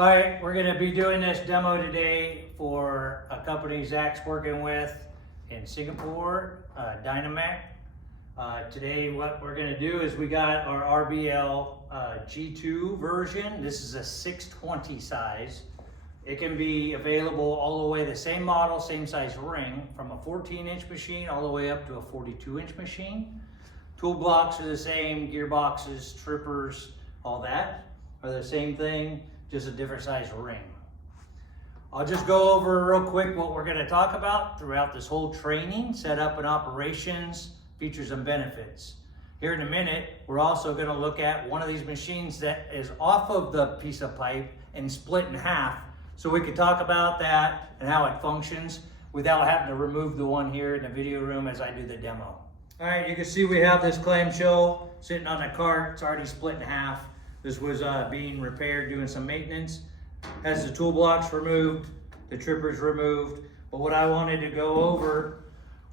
All right, we're gonna be doing this demo today for a company Zach's working with in Singapore, Dynamac. Today what we're gonna do is we got our RBL G2 version. This is a 620 size. It can be available all the way, the same model, same size ring, from a 14-inch machine all the way up to a 42-inch machine. Tool blocks are the same, gearboxes, trippers, all that are the same thing, just a different size ring. I'll just go over real quick what we're gonna talk about throughout this whole training, setup and operations, features and benefits. Here in a minute, we're also gonna look at one of these machines that is off of the piece of pipe and split in half, so we could talk about that and how it functions without having to remove the one here in the video room as I do the demo. All right, you can see we have this clamshell sitting on the cart. It's already split in half. This was being repaired, doing some maintenance. Has the toolbox removed, the trippers removed. But what I wanted to go over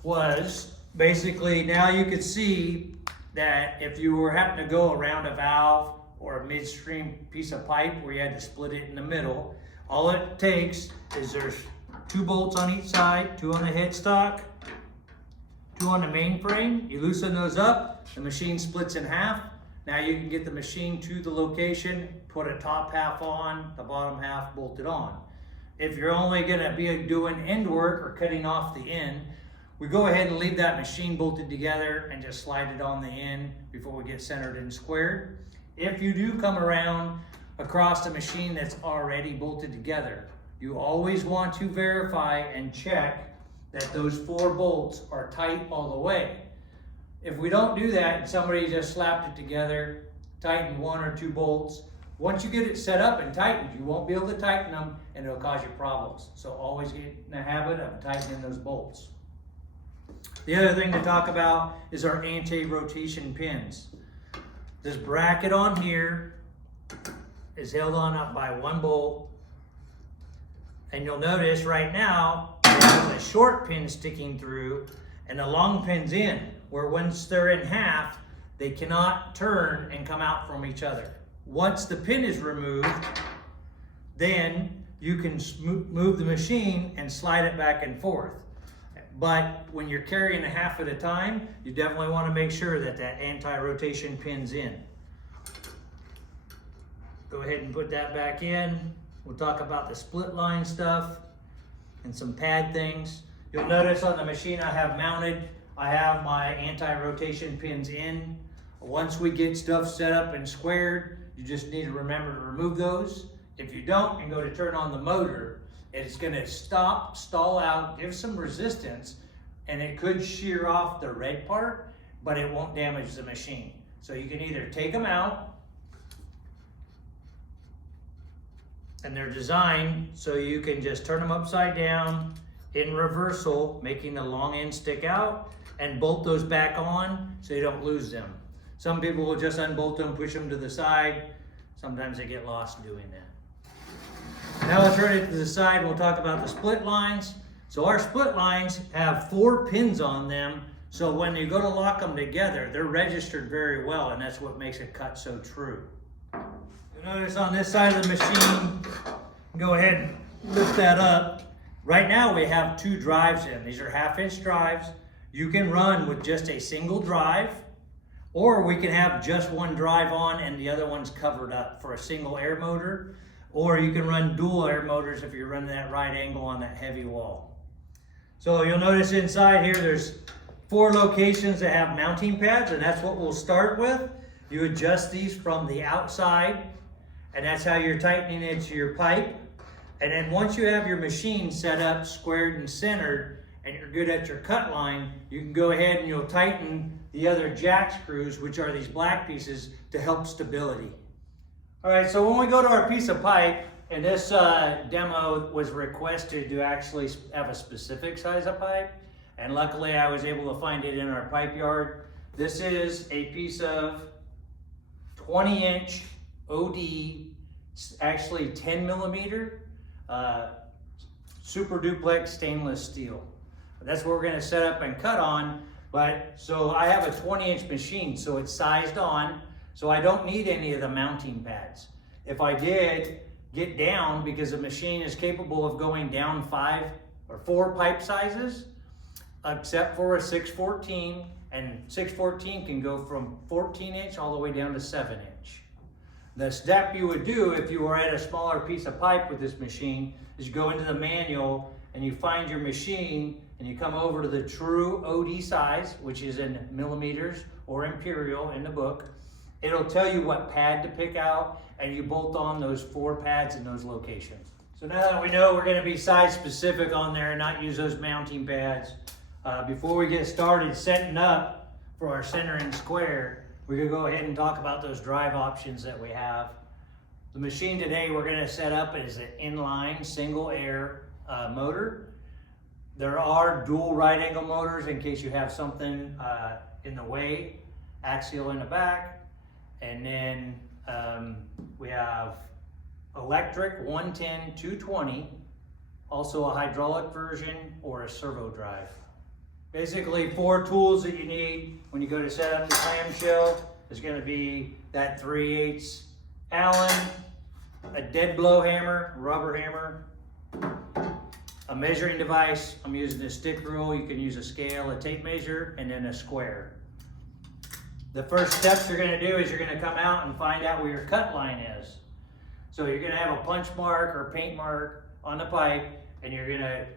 was basically now you could see that if you were having to go around a valve or a midstream piece of pipe where you had to split it in the middle, all it takes is there's 2 bolts on each side, 2 on the headstock, 2 on the main frame. You loosen those up, the machine splits in half. Now you can get the machine to the location, put a top half on, the bottom half bolted on. If you're only gonna be doing end work or cutting off the end, we go ahead and leave that machine bolted together and just slide it on the end before we get centered and squared. If you do come around across a machine that's already bolted together, you always want to verify and check that those 4 bolts are tight all the way. If we don't do that and somebody just slapped it together, tightened 1 or 2 bolts, once you get it set up and tightened, you won't be able to tighten them and it'll cause you problems. So always get in the habit of tightening those bolts. The other thing to talk about is our anti-rotation pins. This bracket on here is held on up by 1 bolt. And you'll notice right now, there's a short pin sticking through and a long pin's in, where once they're in half, they cannot turn and come out from each other. Once the pin is removed, then you can move the machine and slide it back and forth. But when you're carrying a half at a time, you definitely want to make sure that that anti-rotation pin's in. Go ahead and put that back in. We'll talk about the split line stuff and some pad things. You'll notice on the machine I have mounted, I have my anti-rotation pins in. Once we get stuff set up and squared, you just need to remember to remove those. If you don't and go to turn on the motor, it's gonna stop, stall out, give some resistance, and it could shear off the red part, but it won't damage the machine. So you can either take them out, and they're designed so you can just turn them upside down in reversal, making the long end stick out, and bolt those back on so you don't lose them. Some people will just unbolt them, push them to the side. Sometimes they get lost doing that. Now I'll turn it to the side, we'll talk about the split lines. So our split lines have 4 pins on them, so when you go to lock them together, they're registered very well, and that's what makes it cut so true. You'll notice on this side of the machine, go ahead and lift that up. Right now we have 2 drives in. These are 1/2-inch drives. You can run with just a single drive, or we can have just 1 drive on and the other one's covered up for a single air motor, or you can run dual air motors if you're running that right angle on that heavy wall. So you'll notice inside here there's 4 locations that have mounting pads, and that's what we'll start with. You adjust these from the outside, and that's how you're tightening it to your pipe. And then once you have your machine set up, squared and centered, and you're good at your cut line, you can go ahead and you'll tighten the other jack screws, which are these black pieces, to help stability. All right, so when we go to our piece of pipe, and this demo was requested to actually have a specific size of pipe, and luckily I was able to find it in our pipe yard. This is a piece of 20-inch OD, actually 10 millimeter, super duplex stainless steel. That's what we're gonna set up and cut on. But so I have a 20-inch machine, so it's sized on, so I don't need any of the mounting pads. If I did get down, because the machine is capable of going down 5 or 4 pipe sizes, except for a 614, and 614 can go from 14 inch all the way down to 7 inch. The step you would do if you were at a smaller piece of pipe with this machine is you go into the manual and you find your machine and you come over to the true OD size, which is in millimeters or imperial in the book. It'll tell you what pad to pick out, and you bolt on those 4 pads in those locations. So now that we know we're going to be size specific on there and not use those mounting pads, before we get started setting up for our center and square, we're going to go ahead and talk about those drive options that we have. The machine today we're going to set up is an inline single air motor. There are dual right angle motors in case you have something in the way, axial in the back. And then we have electric 110, 220, also a hydraulic version or a servo drive. Basically 4 tools that you need when you go to set up the clamshell is going to be that 3/8 Allen, a dead blow hammer, rubber hammer, a measuring device. I'm using a stick rule. You can use a scale, a tape measure, and then a square. The first steps you're going to do is you're going to come out and find out where your cut line is. So you're going to have a punch mark or paint mark on the pipe, and you're going to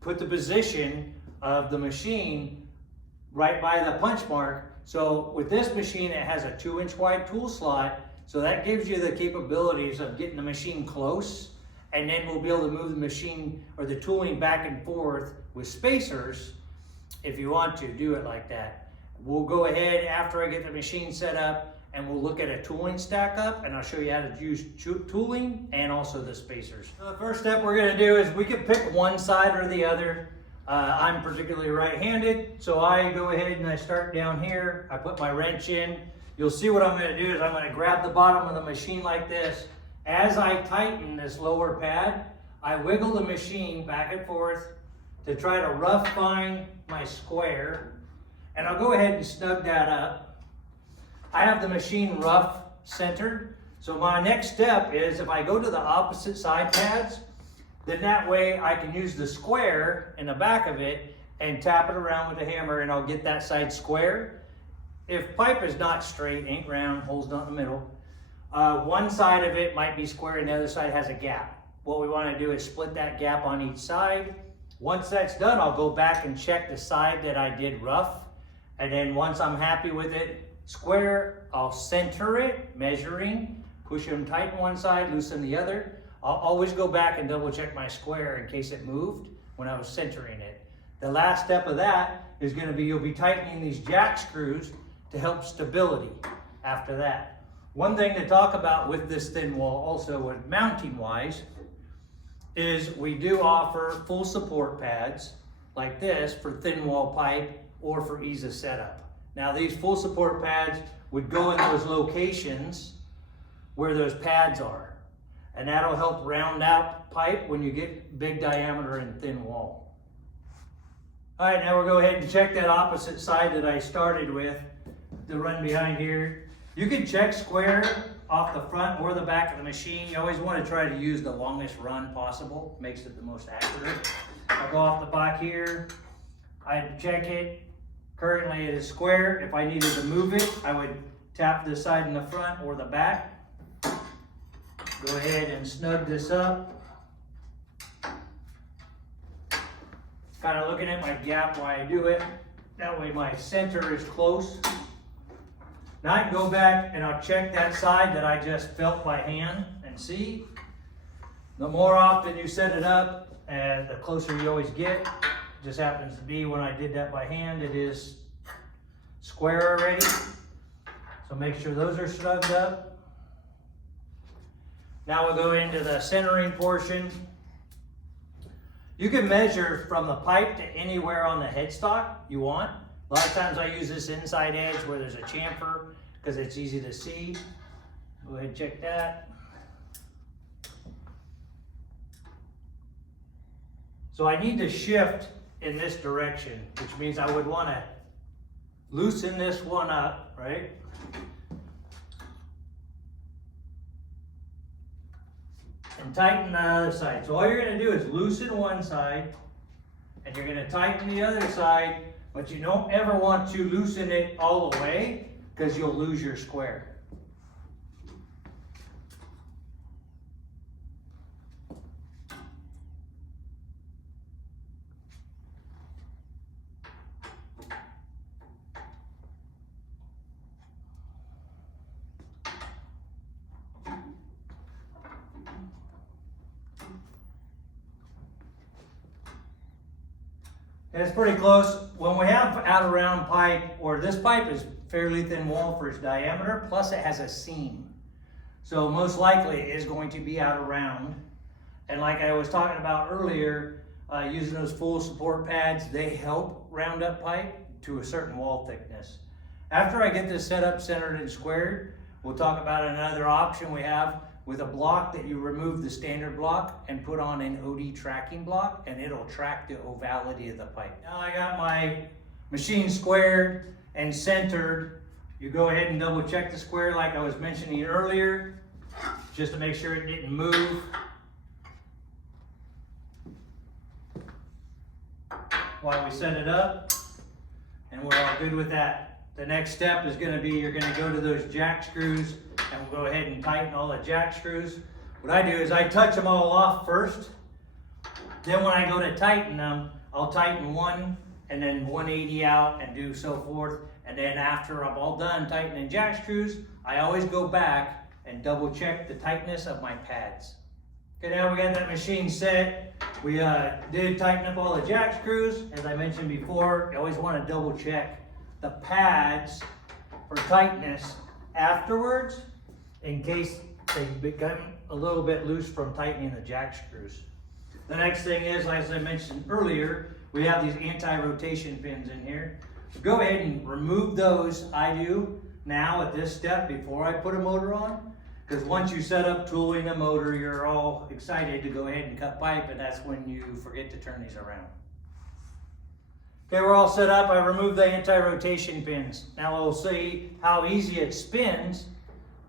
put the position of the machine right by the punch mark. So with this machine, it has a 2-inch wide tool slot, so that gives you the capabilities of getting the machine close, and then we'll be able to move the machine or the tooling back and forth with spacers if you want to do it like that. We'll go ahead after I get the machine set up and we'll look at a tooling stack up, and I'll show you how to use tooling and also the spacers. So the first step we're going to do is we can pick one side or the other. I'm particularly right-handed, so I go ahead and I start down here. I put my wrench in. You'll see what I'm going to do is I'm going to grab the bottom of the machine like this. As I tighten this lower pad, I wiggle the machine back and forth to try to rough find my square. And I'll go ahead and snug that up. I have the machine rough centered. So my next step is if I go to the opposite side pads, then that way I can use the square in the back of it and tap it around with the hammer, and I'll get that side square. If pipe is not straight, ain't round, holes not in the middle, one side of it might be square and the other side has a gap. What we want to do is split that gap on each side. Once that's done, I'll go back and check the side that I did rough. And then once I'm happy with it square, I'll center it, measuring, push them tight on one side, loosen the other. I'll always go back and double check my square in case it moved when I was centering it. The last step of that is going to be you'll be tightening these jack screws to help stability after that. One thing to talk about with this thin wall also with mounting wise is we do offer full support pads like this for thin wall pipe or for ease of setup. Now these full support pads would go in those locations where those pads are, and that'll help round out pipe when you get big diameter and thin wall. All right, now we'll go ahead and check that opposite side that I started with, the run behind here. You can check square off the front or the back of the machine. You always want to try to use the longest run possible, makes it the most accurate. I'll go off the back here, I'd check it. Currently it is square. If I needed to move it, I would tap the side in the front or the back. Go ahead and snug this up. Kind of looking at my gap while I do it. That way my center is close. Now I can go back and I'll check that side that I just felt by hand and see. The more often you set it up, the closer you always get. Just happens to be when I did that by hand, it is square already. So make sure those are snugged up. Now we'll go into the centering portion. You can measure from the pipe to anywhere on the headstock you want. A lot of times I use this inside edge where there's a chamfer because it's easy to see. Go ahead and check that. So I need to shift in this direction, which means I would want to loosen this one up, right? and tighten the other side. So all you're gonna do is loosen one side and you're gonna tighten the other side, but you don't ever want to loosen it all the way because you'll lose your square. It's pretty close. When we have out around pipe, or this pipe is fairly thin wall for its diameter, plus it has a seam. So most likely it is going to be out around. And like I was talking about earlier, using those full support pads, they help round up pipe to a certain wall thickness. After I get this set up, centered and squared, we'll talk about another option we have with a block that you remove the standard block and put on an OD tracking block, and it'll track the ovality of the pipe. Now I got my machine squared and centered. You go ahead and double check the square like I was mentioning earlier, just to make sure it didn't move. While we set it up, and we're all good with that. The next step is gonna be, you're gonna go to those jack screws, and we'll go ahead and tighten all the jack screws. What I do is I touch them all off first. Then when I go to tighten them, I'll tighten one and then 180 out and do so forth. And then after I'm all done tightening jack screws, I always go back and double check the tightness of my pads. Okay, now we got that machine set. We did tighten up all the jack screws. As I mentioned before, you always want to double check the pads for tightness afterwards, in case they become a little bit loose from tightening the jack screws. The next thing is, as I mentioned earlier, we have these anti-rotation pins in here. So go ahead and remove those. I do now at this step before I put a motor on, because once you set up tooling a motor, you're all excited to go ahead and cut pipe, and that's when you forget to turn these around. Okay, we're all set up. I removed the anti-rotation pins. Now we'll see how easy it spins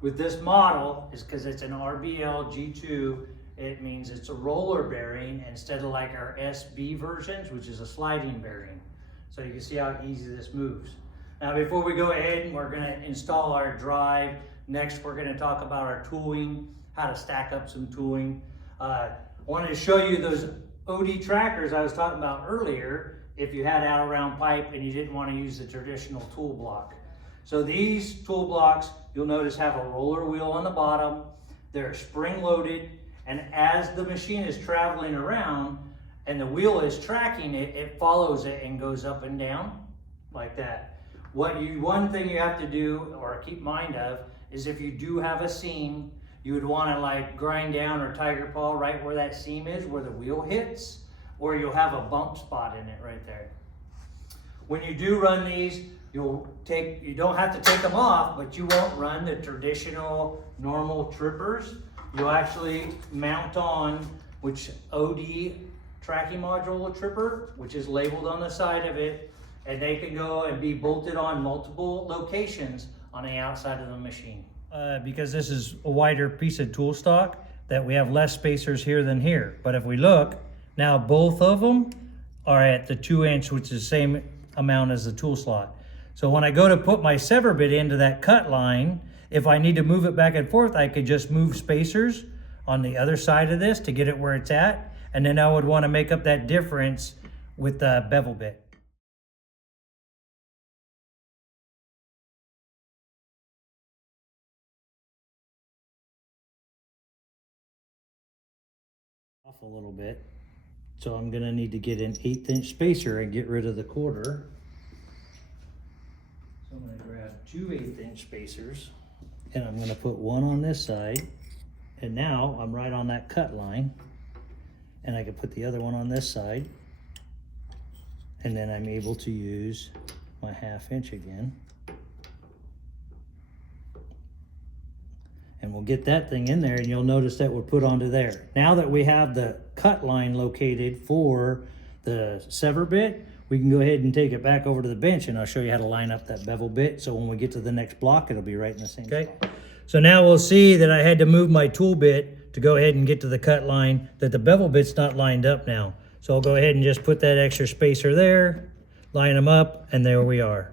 with this model is because it's an RBL G2. It means it's a roller bearing instead of like our SB versions, which is a sliding bearing. So you can see how easy this moves. Now before we go ahead, we're gonna install our drive. Next, we're gonna talk about our tooling, how to stack up some tooling. I wanted to show you those OD trackers I was talking about earlier, if you had out around pipe and you didn't want to use the traditional tool block. So these tool blocks, you'll notice, have a roller wheel on the bottom. They're spring loaded, and as the machine is traveling around and the wheel is tracking it, it follows it and goes up and down like that. One thing you have to do or keep mind of is if you do have a seam, you would want to like grind down or tiger paw right where that seam is, where the wheel hits, or you'll have a bump spot in it right there. When you do run these, you don't have to take them off, but you won't run the traditional normal trippers. You'll actually mount on which OD tracking module tripper, which is labeled on the side of it, and they can go and be bolted on multiple locations on the outside of the machine. Because this is a wider piece of tool stock, that we have less spacers here than here. But if we look, now both of them are at the 2-inch, which is the same amount as the tool slot. So when I go to put my sever bit into that cut line, if I need to move it back and forth, I could just move spacers on the other side of this to get it where it's at. And then I would want to make up that difference with the bevel bit. Off a little bit. So I'm gonna need to get an 1/8-inch spacer and get rid of the quarter. So I'm gonna grab 2 1/8-inch spacers, and I'm gonna put one on this side. And now I'm right on that cut line, and I can put the other one on this side. And then I'm able to use my 1/2 inch again. And we'll get that thing in there, and you'll notice that we'll put onto there. Now that we have the cut line located for the sever bit, we can go ahead and take it back over to the bench, and I'll show you how to line up that bevel bit. So when we get to the next block, it'll be right in the same spot. So now we'll see that I had to move my tool bit to go ahead and get to the cut line that the bevel bit's not lined up now. So I'll go ahead and just put that extra spacer there, line them up, and there we are.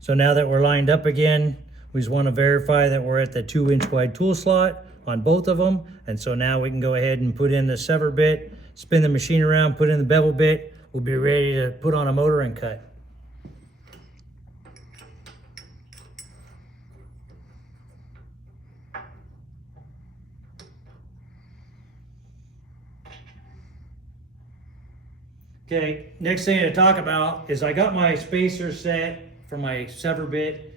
So now that we're lined up again, we just want to verify that we're at the 2-inch wide tool slot on both of them. And so now we can go ahead and put in the sever bit, spin the machine around, put in the bevel bit. We'll be ready to put on a motor and cut. Okay, next thing to talk about is I got my spacer set for my sever bit.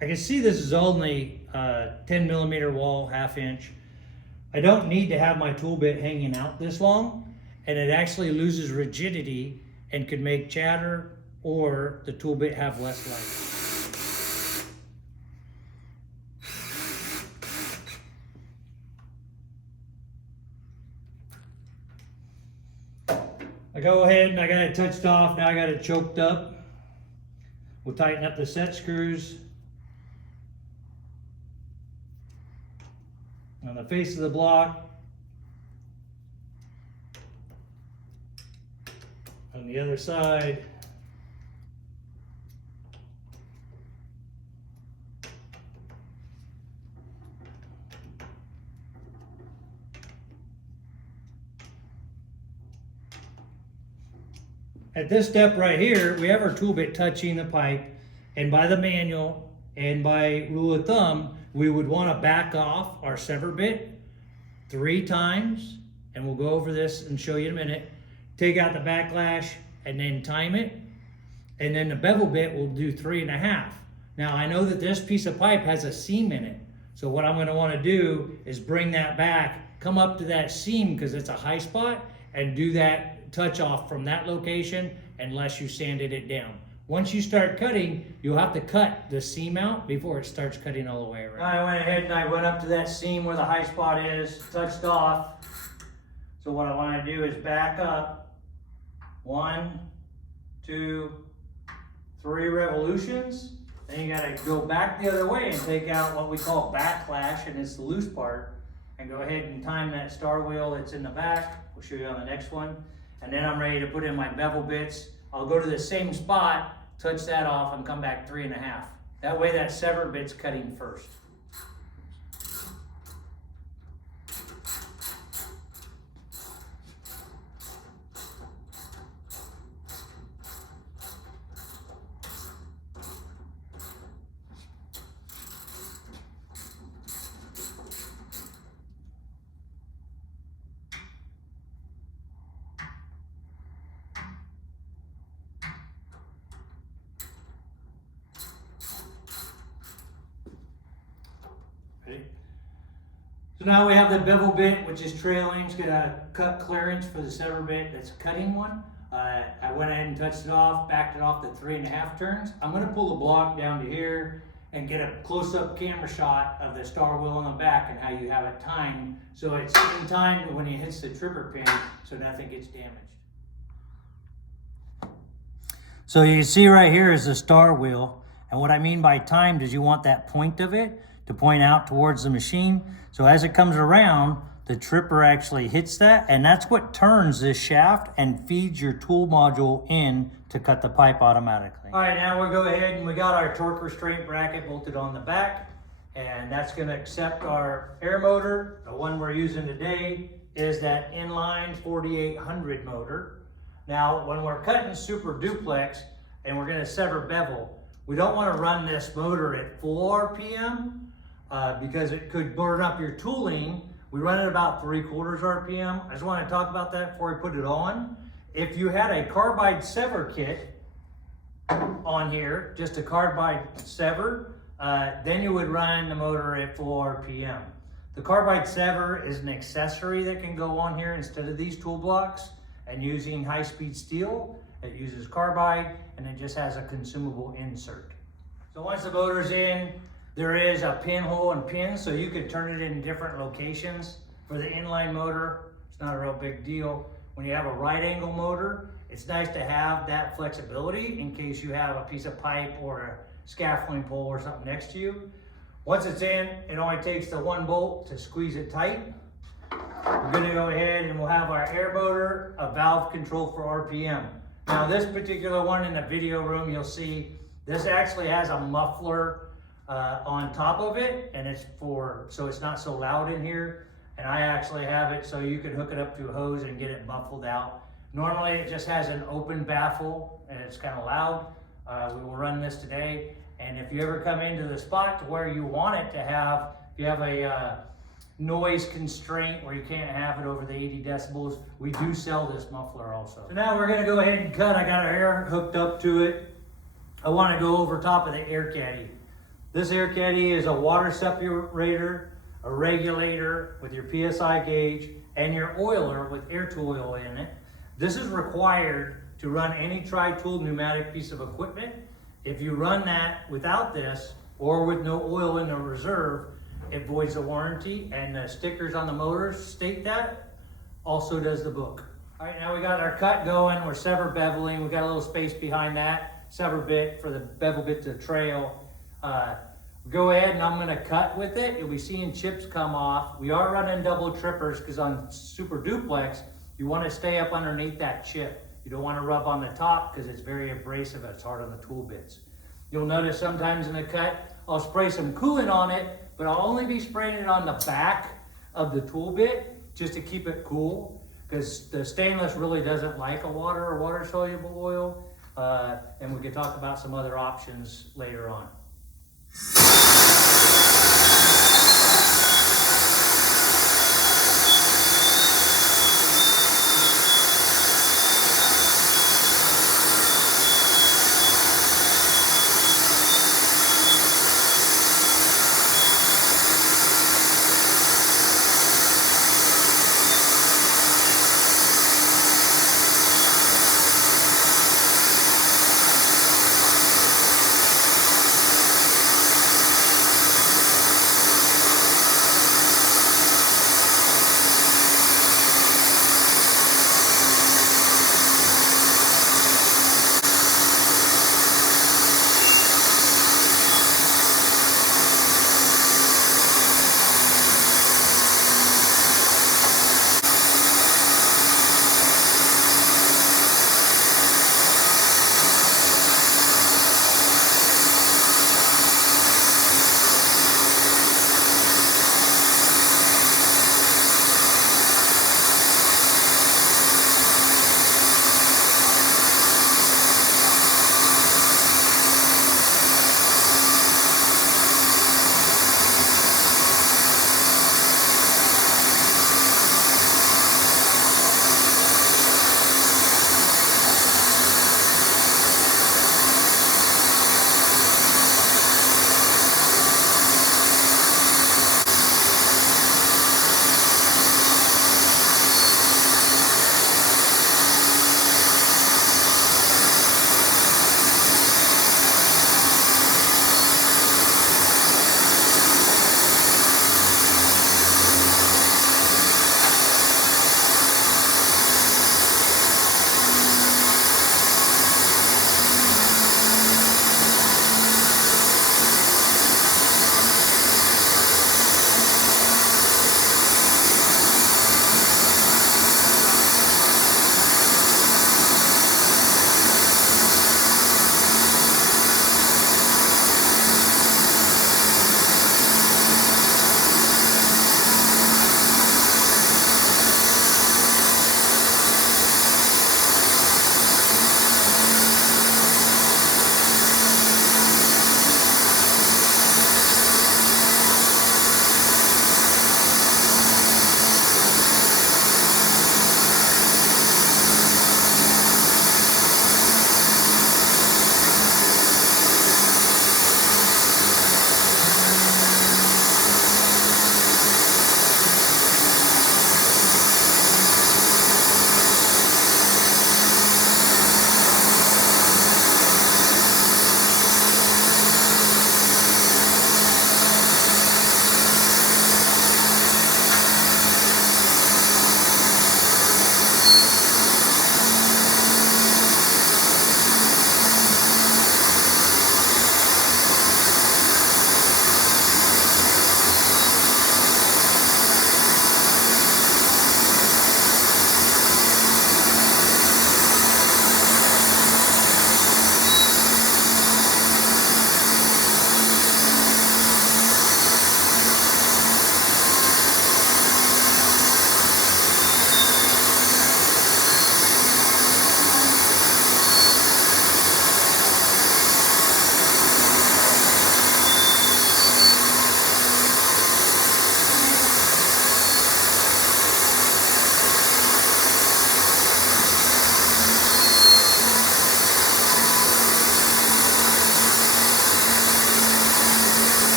I can see this is only 10 millimeter wall, 1/2 inch. I don't need to have my tool bit hanging out this long, and it actually loses rigidity and could make chatter or the tool bit have less life. I go ahead and I got it touched off, now I got it choked up. We'll tighten up the set screws on the face of the block, on the other side. At this step right here, we have our tool bit touching the pipe, and by the manual and by rule of thumb, we would want to back off our sever bit 3 times, and we'll go over this and show you in a minute. Take out the backlash and then time it, and then the bevel bit will do 3.5. Now I know that this piece of pipe has a seam in it, so what I'm going to want to do is bring that back, come up to that seam because it's a high spot, and do that touch off from that location unless you sanded it down. Once you start cutting, you'll have to cut the seam out before it starts cutting all the way around. I went ahead and I went up to that seam where the high spot is, touched off. So what I want to do is back up 1, 2, 3 revolutions. Then you got to go back the other way and take out what we call backlash, and it's the loose part. And go ahead and time that star wheel that's in the back. We'll show you on the next one. And then I'm ready to put in my bevel bits. I'll go to the same spot, touch that off, and come back 3.5. That way that sever bit's cutting first. So now we have the bevel bit, which is trailing. It's got a cut clearance for the sever bit. That's a cutting one. I went ahead and touched it off, backed it off to 3.5 turns. I'm going to pull the block down to here and get a close-up camera shot of the star wheel on the back and how you have it timed so it's in time when it hits the tripper pin so nothing gets damaged. So you can see right here is the star wheel, and what I mean by timed is you want that point of it to point out towards the machine. So as it comes around, the tripper actually hits that, and that's what turns this shaft and feeds your tool module in to cut the pipe automatically. All right, now we'll go ahead and we got our torque restraint bracket bolted on the back, and that's gonna accept our air motor. The one we're using today is that inline 4800 motor. Now, when we're cutting super duplex and we're gonna sever bevel, we don't wanna run this motor at full RPM because it could burn up your tooling. We run it about 3/4 RPM. I just want to talk about that before we put it on. If you had a carbide sever kit on here, just a carbide sever, then you would run the motor at full RPM. The carbide sever is an accessory that can go on here instead of these tool blocks, and using high-speed steel, it uses carbide and it just has a consumable insert. So once the motor's in, there is a pinhole and pin, so you can turn it in different locations. For the inline motor, it's not a real big deal. When you have a right angle motor, it's nice to have that flexibility in case you have a piece of pipe or a scaffolding pole or something next to you. Once it's in, it only takes the 1 bolt to squeeze it tight. We're gonna go ahead and we'll have our air motor, a valve control for RPM. Now this particular one in the video room, you'll see this actually has a muffler on top of it, and it's so it's not so loud in here. And I actually have it so you can hook it up to a hose and get it muffled out. Normally it just has an open baffle and it's kind of loud. We will run this today. And if you ever come into the spot to where you want it to have, if you have a noise constraint where you can't have it over the 80 decibels, we do sell this muffler also. So now we're gonna go ahead and cut. I got our air hooked up to it. I wanna go over top of the air caddy. This air caddy is a water separator, a regulator with your PSI gauge, and your oiler with air tool oil in it. This is required to run any tri-tool pneumatic piece of equipment. If you run that without this, or with no oil in the reserve, it voids the warranty, and the stickers on the motors state that. Also does the book. All right, now we got our cut going. We're sever beveling. We got a little space behind that sever bit for the bevel bit to trail. Go ahead and I'm gonna cut with it. You'll be seeing chips come off. We are running double trippers because on Super Duplex, you wanna stay up underneath that chip. You don't wanna rub on the top because it's very abrasive. It's hard on the tool bits. You'll notice sometimes in the cut, I'll spray some coolant on it, but I'll only be spraying it on the back of the tool bit just to keep it cool, because the stainless really doesn't like a water or water soluble oil. And we can talk about some other options later on.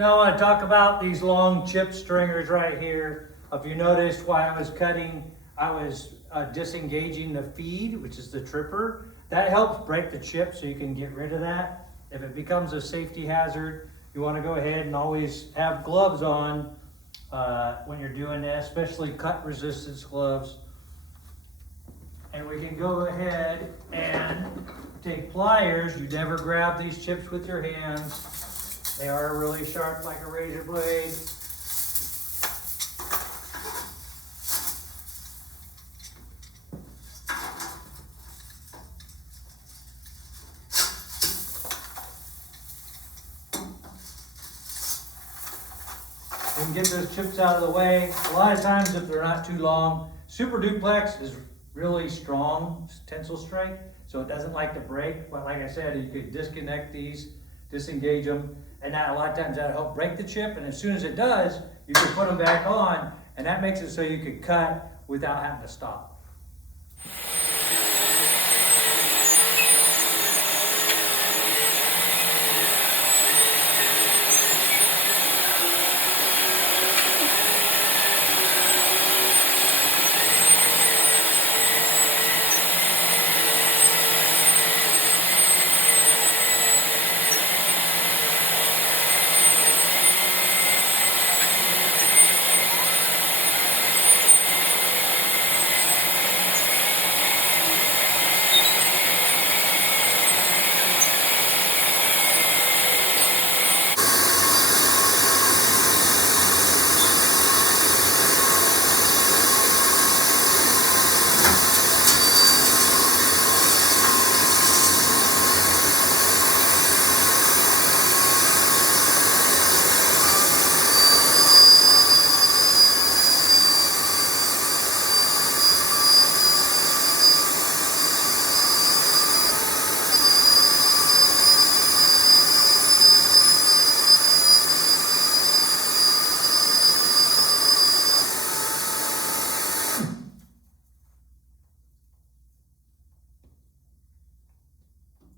Now I want to talk about these long chip stringers right here. If you noticed while I was cutting, I was disengaging the feed, which is the tripper. That helps break the chip so you can get rid of that. If it becomes a safety hazard, you want to go ahead and always have gloves on when you're doing that, especially cut resistance gloves. And we can go ahead and take pliers. You never grab these chips with your hands. They are really sharp like a razor blade. You can get those chips out of the way. A lot of times if they're not too long, Super Duplex is really strong tensile strength, so it doesn't like to break. But like I said, you could disconnect these, disengage them, and that a lot of times that'll help break the chip. And as soon as it does, you can put them back on, and that makes it so you can cut without having to stop.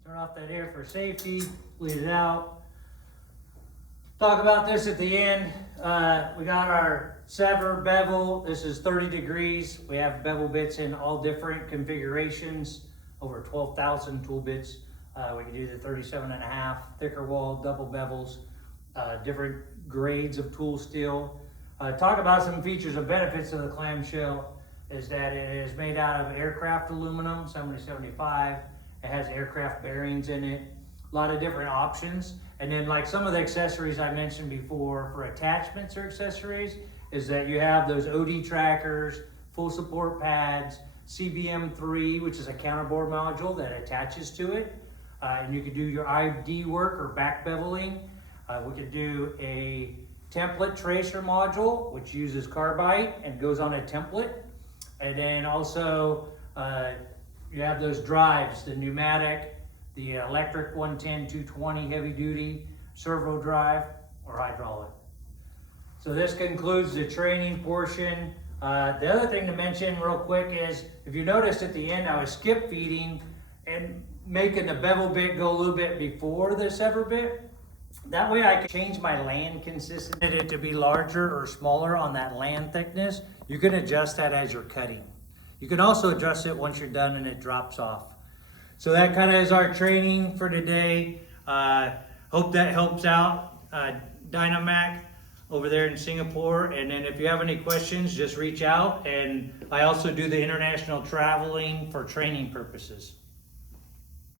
Turn off that air for safety, bleed it out. Talk about this at the end. We got our sever bevel. This is 30 degrees. We have bevel bits in all different configurations, over 12,000 tool bits. We can do the 37.5, thicker wall, double bevels, different grades of tool steel. Talk about some features and benefits of the clamshell is that it is made out of aircraft aluminum, 7075. It has aircraft bearings in it, a lot of different options. And then like some of the accessories I mentioned before for attachments or accessories is that you have those OD trackers, full support pads, CBM3, which is a counterbore module that attaches to it. And you could do your ID work or back beveling. We could do a template tracer module, which uses carbide and goes on a template. And then also, you have those drives, the pneumatic, the electric 110, 220 heavy duty, servo drive, or hydraulic. So this concludes the training portion. The other thing to mention real quick is, if you noticed at the end, I was skip feeding and making the bevel bit go a little bit before the sever bit. That way I can change my land consistency to be larger or smaller on that land thickness. You can adjust that as you're cutting. You can also adjust it once you're done and it drops off. So that kind of is our training for today. Hope that helps out Dynamac over there in Singapore. And then if you have any questions, just reach out. And I also do the international traveling for training purposes.